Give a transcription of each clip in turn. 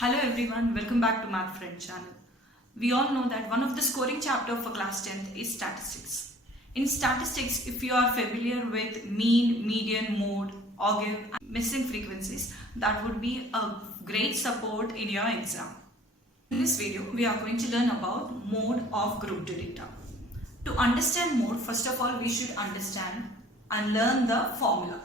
Hello everyone, welcome back to Math Friend channel. We all know that one of the scoring chapter for class 10th is statistics. In statistics, if you are familiar with mean, median, mode, augur, and missing frequencies, that would be a great support in your exam. In this video, we are going to learn about mode of grouped data. To understand mode, first of all, we should understand and learn the formula.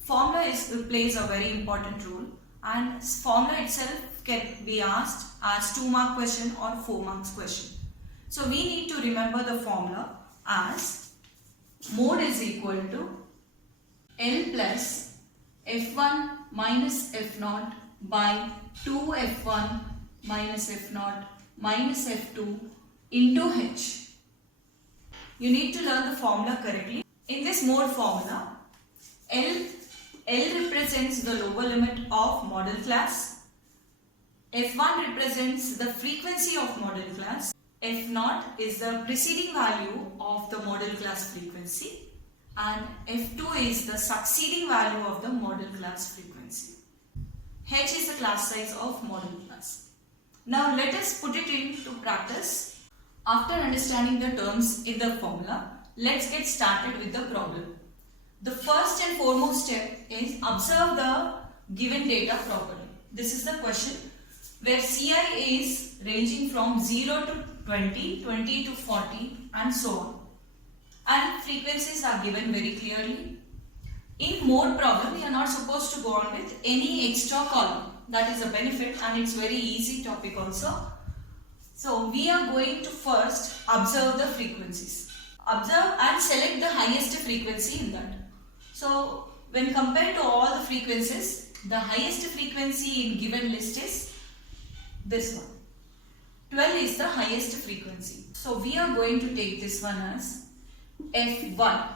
Formula plays a very important role, and formula itself can be asked as 2-mark question or 4 marks question. So we need to remember the formula as mode is equal to L plus F1 minus F0 by 2F1 minus F0 minus F2 into H. You need to learn the formula correctly. In this mode formula, L represents the lower limit of model class. F1 represents the frequency of model class. F0 is the preceding value of the model class frequency. And F2 is the succeeding value of the model class frequency. H is the class size of model class. Now let us put it into practice. After understanding the terms in the formula, let's get started with the problem. The first and foremost step is observe the given data properly. This is the question where CI is ranging from 0 to 20, 20 to 40 and so on. And frequencies are given very clearly. In mode problem, we are not supposed to go on with any extra column. That is a benefit, and it's very easy topic also. So we are going to first observe the frequencies. Observe and select the highest frequency in that. So when compared to all the frequencies, the highest frequency in given list is this one. 12 is the highest frequency. So we are going to take this one as F1.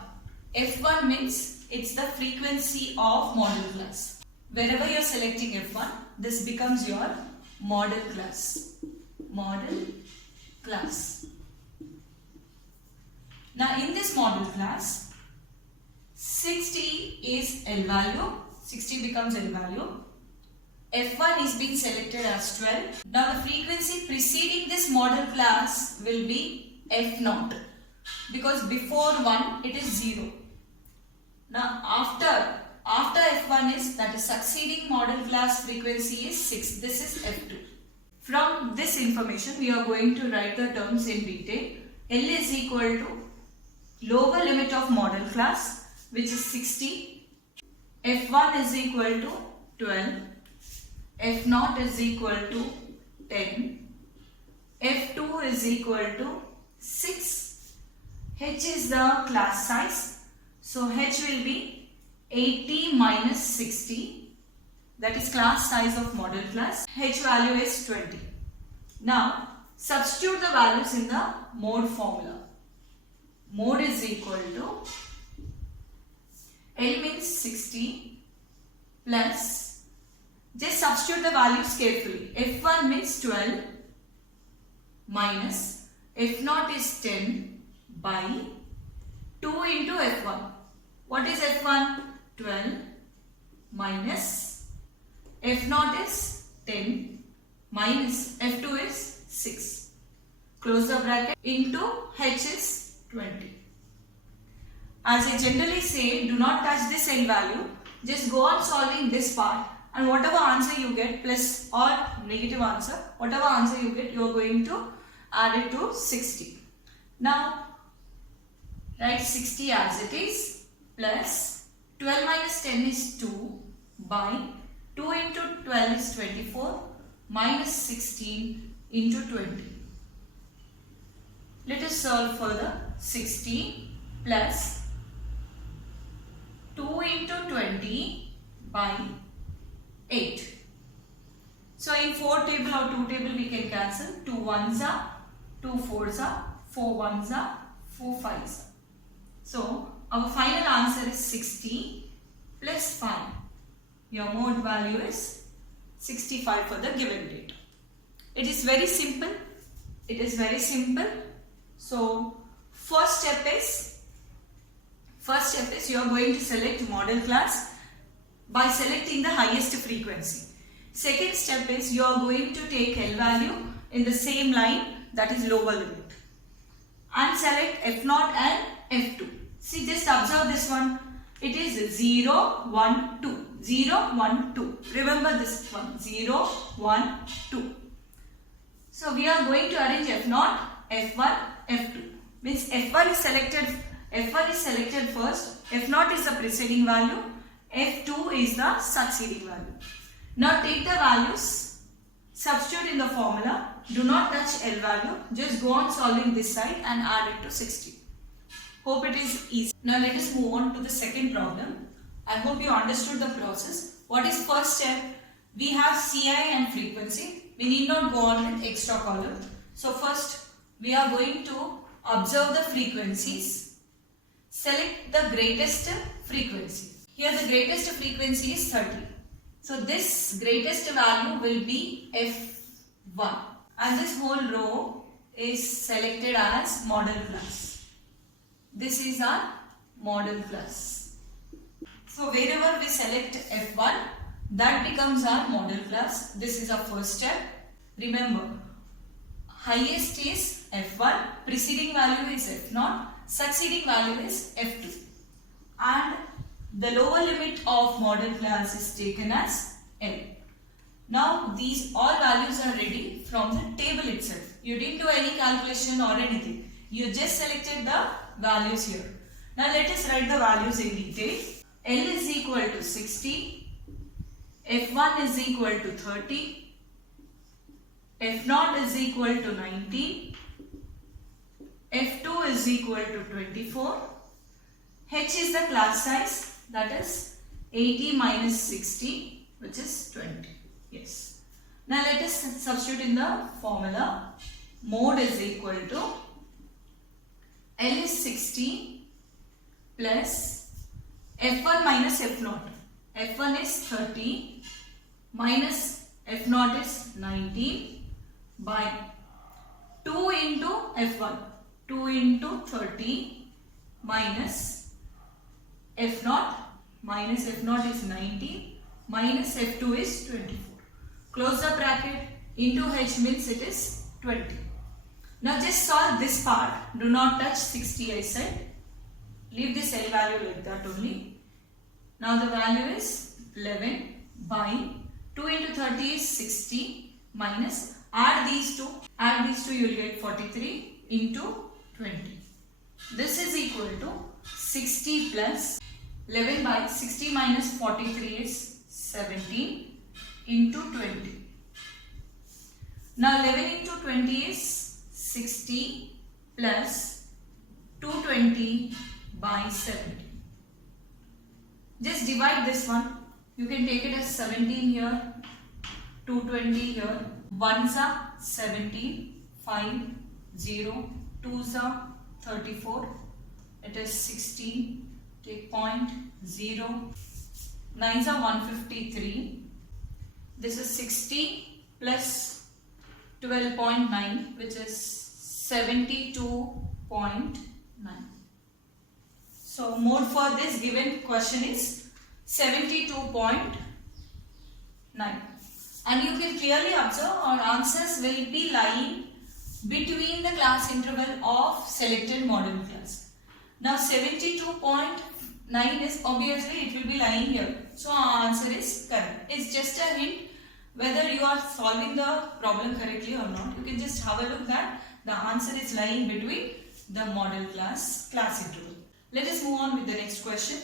F1 means it's the frequency of model class. Wherever you are selecting F1, this becomes your model class. Model class. Now in this model class, 60 is L value, 60 becomes L value. F1 is being selected as 12. Now the frequency preceding this model class will be F0, because before 1 it is 0. Now after F1 is, that is succeeding model class frequency is 6. This is F2. From this information we are going to write the terms in detail. L is equal to lower limit of model class, which is 60. F1 is equal to 12. F0 is equal to 10. F2 is equal to 6. H is the class size. So H will be 80 minus 60. That is class size of model class. H value is 20. Now substitute the values in the mode formula. Mode is equal to L means 60 plus, just substitute the values carefully. F1 means 12 minus F0 is 10 by 2 into F1. What is F1? 12 minus F0 is 10 minus F2 is 6. Close the bracket, into H is 20. As I generally say, do not touch this L value. Just go on solving this part, and whatever answer you get, plus or negative answer, whatever answer you get, you are going to add it to 60. Now write 60 as it is, plus 12 minus 10 is 2 by 2 into 12 is 24 minus 16 into 20. Let us solve further. 60 plus 2 into 20 by 8. So in 4 table or 2 table we can cancel. 2 1s are, 2 4s are, 4 1s are, 4 5s are. So our final answer is 60 plus 5. Your mode value is 65 for the given data. It is very simple. It is very simple. So first step is you are going to select model class by selecting the highest frequency. Second step is you are going to take L value in the same line, that is lower limit, and select F0 and F2. See, just observe this one. It is 0, 1, 2. 0, 1, 2. Remember this one. 0, 1, 2. So we are going to arrange F0, F1, F2. Means F1 is selected first. F0 is the preceding value. F2 is the succeeding value. Now take the values, substitute in the formula. Do not touch L value. Just go on solving this side and add it to 60. Hope it is easy. Now let us move on to the second problem. I hope you understood the process. What is first step? We have CI and frequency. We need not go on with extra column. So first we are going to observe the frequencies. Select the greatest frequency. Here the greatest frequency is 30. So this greatest value will be F1. And this whole row is selected as model class. This is our model class. So wherever we select F1, that becomes our model class. This is our first step. Remember, highest is F1, preceding value is F0, succeeding value is F2. And the lower limit of model class is taken as L. Now these all values are ready from the table itself. You didn't do any calculation or anything. You just selected the values here. Now let us write the values in detail. L is equal to 60. F1 is equal to 30. F0 is equal to 19. F2 is equal to 24. H is the class size, that is 80 minus 60, which is 20. Yes. Now let us substitute in the formula. Mode is equal to L is 60 plus F1 minus F0. F1 is 30 minus F0 is 19 by 2 into F1. 2 into 30 minus F0 minus F0 is 19 minus F2 is 24. Close the bracket. Into H means it is 20. Now just solve this part. Do not touch 60 I said. Leave this L value like that only. Now the value is 11 by 2 into 30 is 60 minus, add these two you will get 43 into 20. This is equal to 60 plus 11 by 60 minus 43 is 17 into 20. Now 11 into 20 is 60 plus 220 by 70. Just divide this one. You can take it as 17 here, 220 here. 1s are 17, 5, 0, 2s are 34. It is 16. Take point 0. 9s are 153. This is 60 plus 12.9, which is 72.9. So mode for this given question is 72.9. And you can clearly observe our answers will be lying between the class interval of selected model class. Now 72.9 is obviously it will be lying here. So our answer is correct. It's just a hint whether you are solving the problem correctly or not. You can just have a look that the answer is lying between the model class interval. Let us move on with the next question.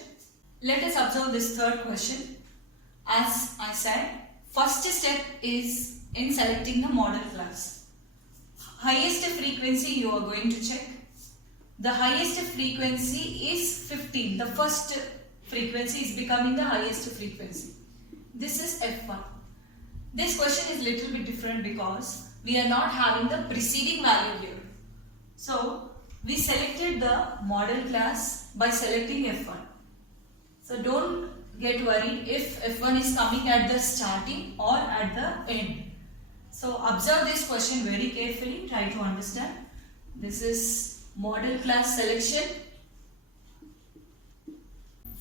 Let us observe this third question. As I said, first step is in selecting the model class. Highest frequency you are going to check. The highest frequency is 15. The first frequency is becoming the highest frequency. This is F1. This question is little bit different because we are not having the preceding value here. So we selected the model class by selecting F1. So don't get worried if F1 is coming at the starting or at the end. So observe this question very carefully. Try to understand. This is model class selection.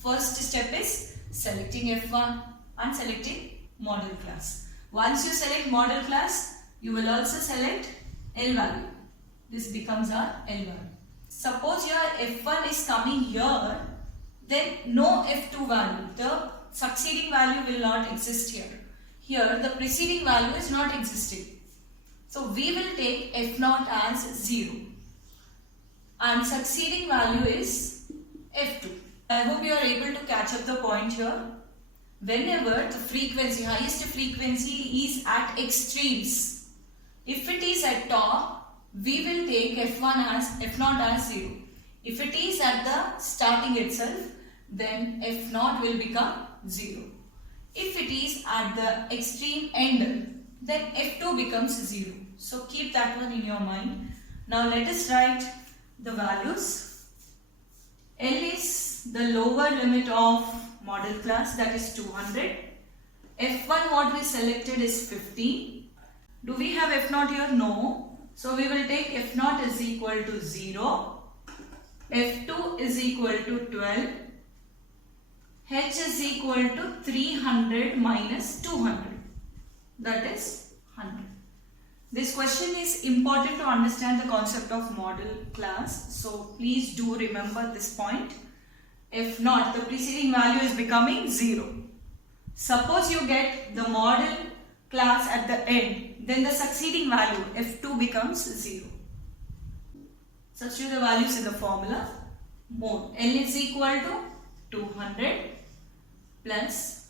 First step is selecting F1 and selecting model class. Once you select model class, you will also select L value. This becomes our L value. Suppose your F1 is coming here, then no F2 value. The succeeding value will not exist here. Here the preceding value is not existing. So we will take F0 as 0 and succeeding value is F2. I hope you are able to catch up the point here. Whenever the frequency, highest frequency is at extremes, if it is at top, we will take F0 as 0. If it is at the starting itself, then F0 will become 0. If it is at the extreme end, then F2 becomes 0. So keep that one in your mind. Now let us write the values. L is the lower limit of model class, that is 200. F1 what we selected is 15. Do we have F0 here? No. So we will take F0 is equal to 0. F2 is equal to 12. H is equal to 300 minus 200. That is 100. This question is important to understand the concept of model class. So please do remember this point. If not, the preceding value is becoming 0. Suppose you get the model class at the end, then the succeeding value F2 becomes 0. Substitute the values in the formula. Mode L is equal to 200 plus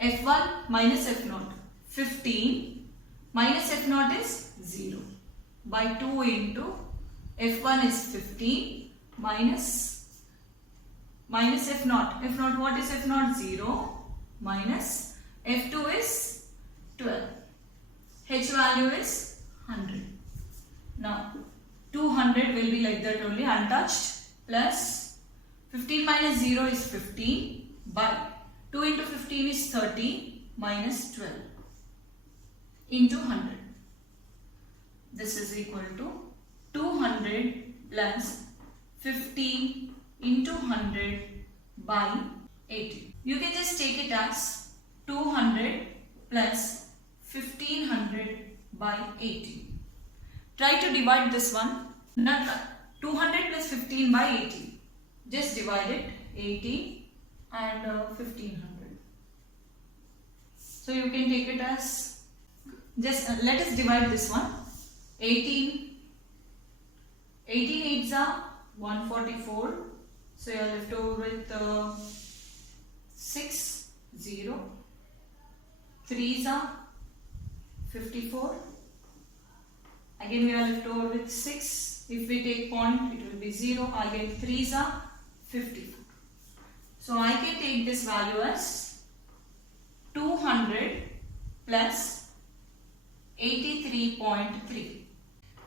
F1 minus F0. 15 minus F0 is 0. By 2 into F1 is 15 minus F0. F0, what is F0? 0 minus F2 is 12. H value is 100. Now 200 will be like that only, untouched, plus 15 minus 0 is 15 by 2 into 15 is 30 minus 12 into 100. This is equal to 200 plus 15 into 100 by 80. You can just take it as 200 plus 1500 by 80. Try to divide this one. Not 200 plus 15 by 80. Just divide it, 80 and 1500. So you can take it as, just let us divide this one. 18 8s are 144. So you are left over with 6, 0. 3s are 54. Again we are left over with 6. If we take point, it will be 0. Again 3s are 54. So I can take this value as 200 plus 83.3.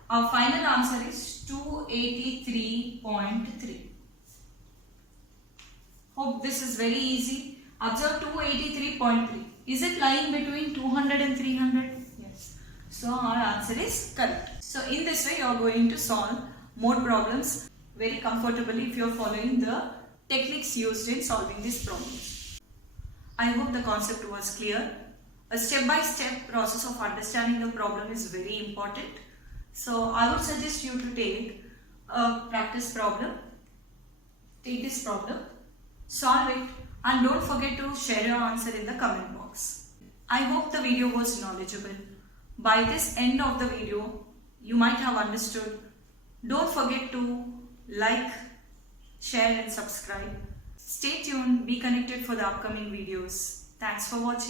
Our final answer is 283.3. Hope this is very easy. Observe 283.3. Is it lying between 200 and 300? Yes. So our answer is correct. So in this way you are going to solve mode problems very comfortably if you are following the techniques used in solving these problems. I hope the concept was clear. A step-by-step process of understanding the problem is very important. So I would suggest you to take a practice problem. Take this problem, solve it, and don't forget to share your answer in the comment box. I hope the video was knowledgeable. By this end of the video, you might have understood. Don't forget to like, share and subscribe. Stay tuned, be connected for the upcoming videos. Thanks for watching.